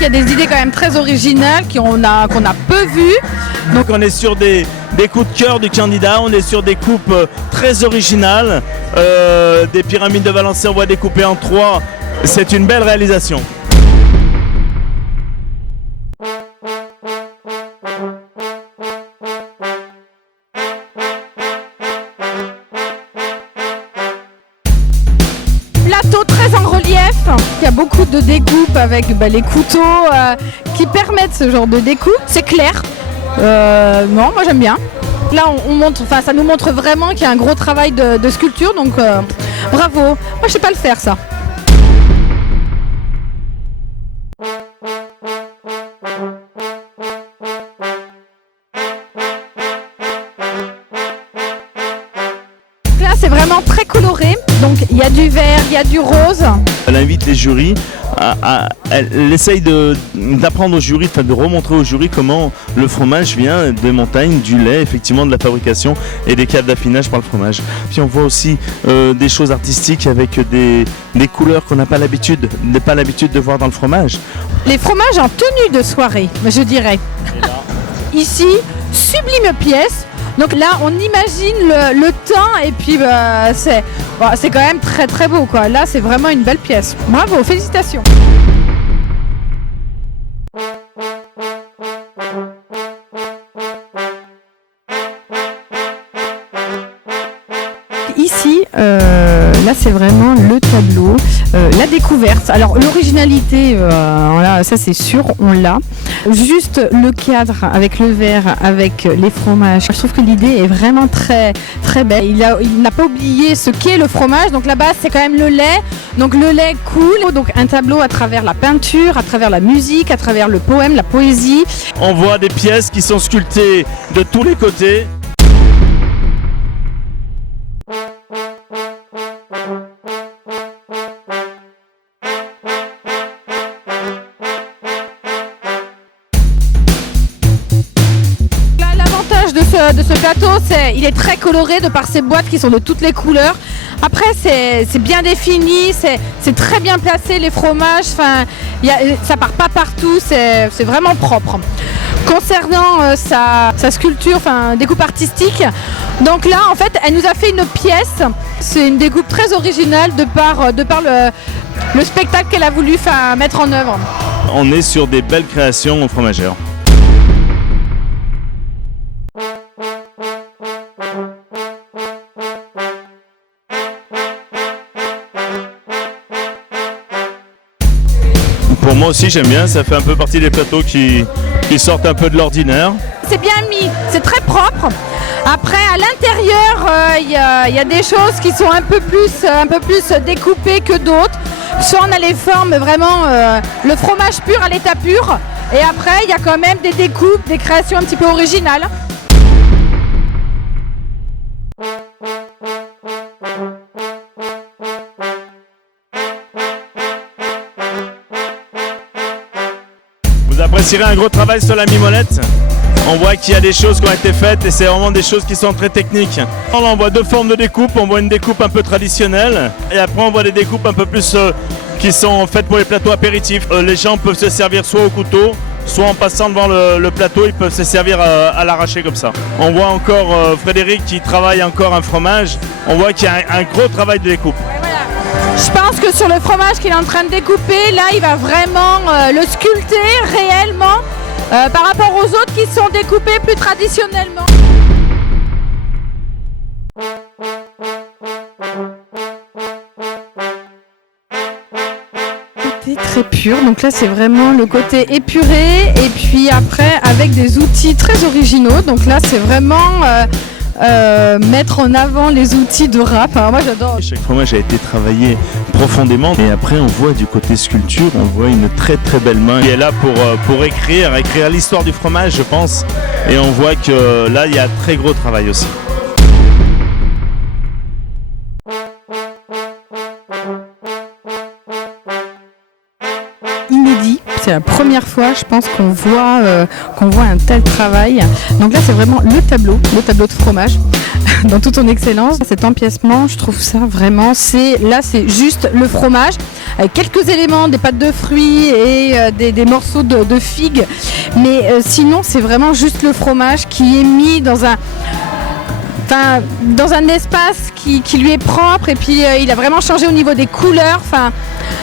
qu'il y a des idées quand même très originales qu'on a peu vues. Donc on est sur des coups de cœur du candidat, on est sur des coupes très originales, des pyramides de Valençay, on voit découpées en 3, c'est une belle réalisation. Plateau très en relief, il y a beaucoup de découpes avec les couteaux qui permettent ce genre de découpe, c'est clair. Non, moi j'aime bien. Là, ça nous montre vraiment qu'il y a un gros travail de sculpture, donc bravo. Moi, je sais pas le faire, ça. Là, c'est vraiment très coloré. Donc, il y a du vert, il y a du rose. Elle invite les jurys elle essaye d'apprendre aux jurys, de remontrer aux jurys comment le fromage vient des montagnes, du lait, effectivement de la fabrication et des caves d'affinage par le fromage. Puis on voit aussi des choses artistiques avec des couleurs qu'on n'a pas l'habitude de voir dans le fromage. Les fromages en tenue de soirée, je dirais. Ici, sublime pièce. Donc là, on imagine le teint et puis c'est quand même très très beau, quoi. Là, c'est vraiment une belle pièce. Bravo, félicitations. Ici, là c'est vraiment le tableau, la découverte. Alors l'originalité, voilà, ça c'est sûr, on l'a. Juste le cadre avec le verre, avec les fromages. Je trouve que l'idée est vraiment très très belle. Il n'a pas oublié ce qu'est le fromage. Donc la base c'est quand même le lait. Donc le lait coule. Donc un tableau à travers la peinture, à travers la musique, à travers le poème, la poésie. On voit des pièces qui sont sculptées de tous les côtés. De ce plateau, il est très coloré de par ces boîtes qui sont de toutes les couleurs. Après, c'est bien défini, c'est très bien placé les fromages. Enfin, ça part pas partout, c'est vraiment propre. Concernant sa sculpture, enfin découpe artistique, donc là, en fait, elle nous a fait une pièce. C'est une découpe très originale de par le spectacle qu'elle a voulu mettre en œuvre. On est sur des belles créations fromagères. Pour moi aussi j'aime bien, ça fait un peu partie des plateaux qui sortent un peu de l'ordinaire. C'est bien mis, c'est très propre. Après à l'intérieur, il y a des choses qui sont un peu plus découpées que d'autres. Soit on a les formes vraiment, le fromage pur à l'état pur. Et après il y a quand même des découpes, des créations un petit peu originales. Vous apprécierez un gros travail sur la mimolette. On voit qu'il y a des choses qui ont été faites et c'est vraiment des choses qui sont très techniques. On voit deux formes de découpe, on voit une découpe un peu traditionnelle et après on voit des découpes un peu plus qui sont faites pour les plateaux apéritifs. Les gens peuvent se servir soit au couteau, soit en passant devant le plateau, ils peuvent se servir à l'arracher comme ça. On voit encore Frédéric qui travaille encore un fromage, on voit qu'il y a un gros travail de découpe. Je pense que sur le fromage qu'il est en train de découper, là il va vraiment le sculpter réellement par rapport aux autres qui sont découpés plus traditionnellement. C'était très pur, donc là c'est vraiment le côté épuré et puis après avec des outils très originaux, donc là c'est vraiment mettre en avant les outils de rap. Alors moi j'adore. Chaque fromage a été travaillé profondément et après on voit du côté sculpture, on voit une très très belle main qui est là pour écrire l'histoire du fromage je pense et on voit que là il y a un très gros travail aussi. Inédit, c'est la première fois je pense qu'on voit un tel travail. Donc là c'est vraiment le tableau de fromage. dans toute son excellence. Cet empiècement, je trouve ça vraiment, là c'est juste le fromage, avec quelques éléments, des pâtes de fruits et des morceaux de figues. Mais sinon, c'est vraiment juste le fromage qui est mis dans un espace qui lui est propre, et puis il a vraiment changé au niveau des couleurs.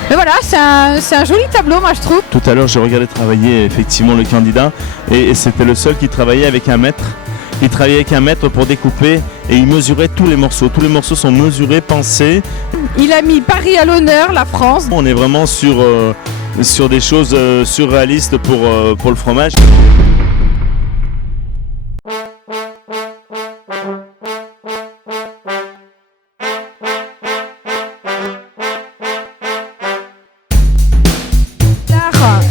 Mais voilà, c'est un joli tableau, moi je trouve. Tout à l'heure, j'ai regardé travailler effectivement le candidat et c'était le seul qui travaillait avec un mètre. Il travaillait avec un mètre pour découper et il mesurait tous les morceaux. Tous les morceaux sont mesurés, pensés. Il a mis Paris à l'honneur, la France. On est vraiment sur des choses surréalistes pour le fromage.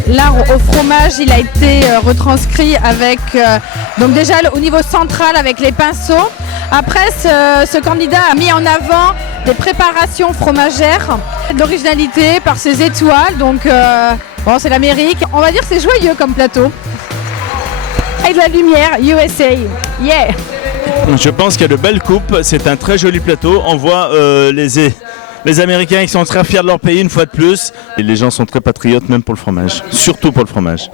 L'art au fromage, il a été retranscrit avec, donc déjà au niveau central avec les pinceaux. Après, ce candidat a mis en avant des préparations fromagères d'originalité par ses étoiles. Donc, bon, c'est l'Amérique. On va dire que c'est joyeux comme plateau. Avec de la lumière, USA. Yeah! Je pense qu'il y a de belles coupes. C'est un très joli plateau. On voit les Américains qui sont très fiers de leur pays une fois de plus. Et les gens sont très patriotes même pour le fromage. Surtout pour le fromage.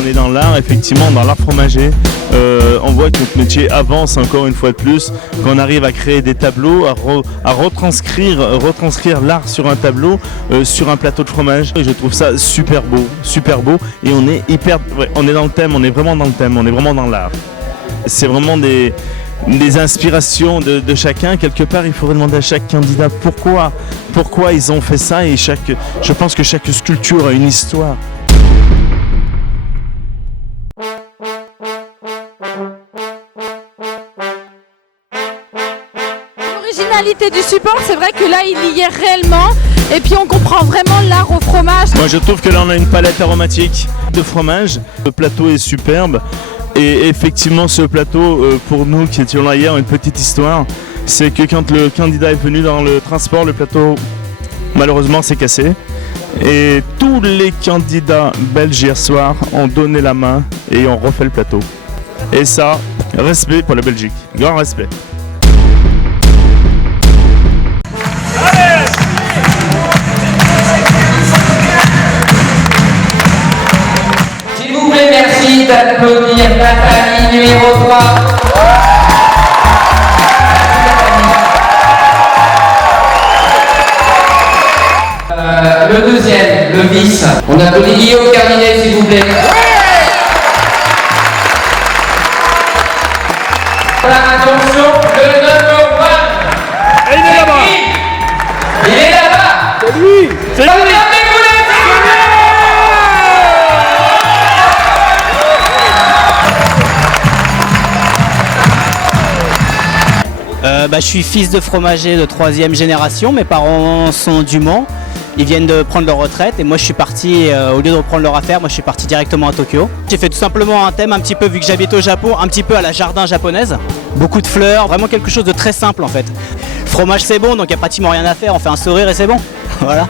On est dans l'art, effectivement, dans l'art fromager. On voit que notre métier avance encore une fois de plus, qu'on arrive à créer des tableaux, à retranscrire l'art sur un tableau, sur un plateau de fromage. Et je trouve ça super beau, et on est dans le thème, on est vraiment dans le thème, on est vraiment dans l'art. C'est vraiment des inspirations de chacun. Quelque part, il faudrait demander à chaque candidat pourquoi ils ont fait ça, et je pense que chaque sculpture a une histoire. L'originalité du support, c'est vrai que là il y est réellement, et puis on comprend vraiment l'art au fromage. Moi je trouve que là on a une palette aromatique de fromage. Le plateau est superbe, et effectivement ce plateau, pour nous qui étions là hier, une petite histoire, c'est que quand le candidat est venu dans le transport, le plateau malheureusement s'est cassé, et tous les candidats belges hier soir ont donné la main et ont refait le plateau. Et ça, respect pour la Belgique, grand respect. S'il vous plaît, merci d'applaudir Nathalie numéro 3. Le deuxième, le vice. On applaudit Guillaume Cardinet, s'il vous plaît. Voilà, attention, le number one. Et il est là-bas. Il est là-bas. C'est lui. C'est lui. Je suis fils de fromager de 3e génération, mes parents sont du Mans, ils viennent de prendre leur retraite, et moi je suis parti, au lieu de reprendre leur affaire, moi je suis parti directement à Tokyo. J'ai fait tout simplement un thème un petit peu, vu que j'habite au Japon, un petit peu à la jardin japonaise, beaucoup de fleurs, vraiment quelque chose de très simple en fait. Fromage c'est bon, donc il n'y a pratiquement rien à faire, on fait un sourire et c'est bon, voilà.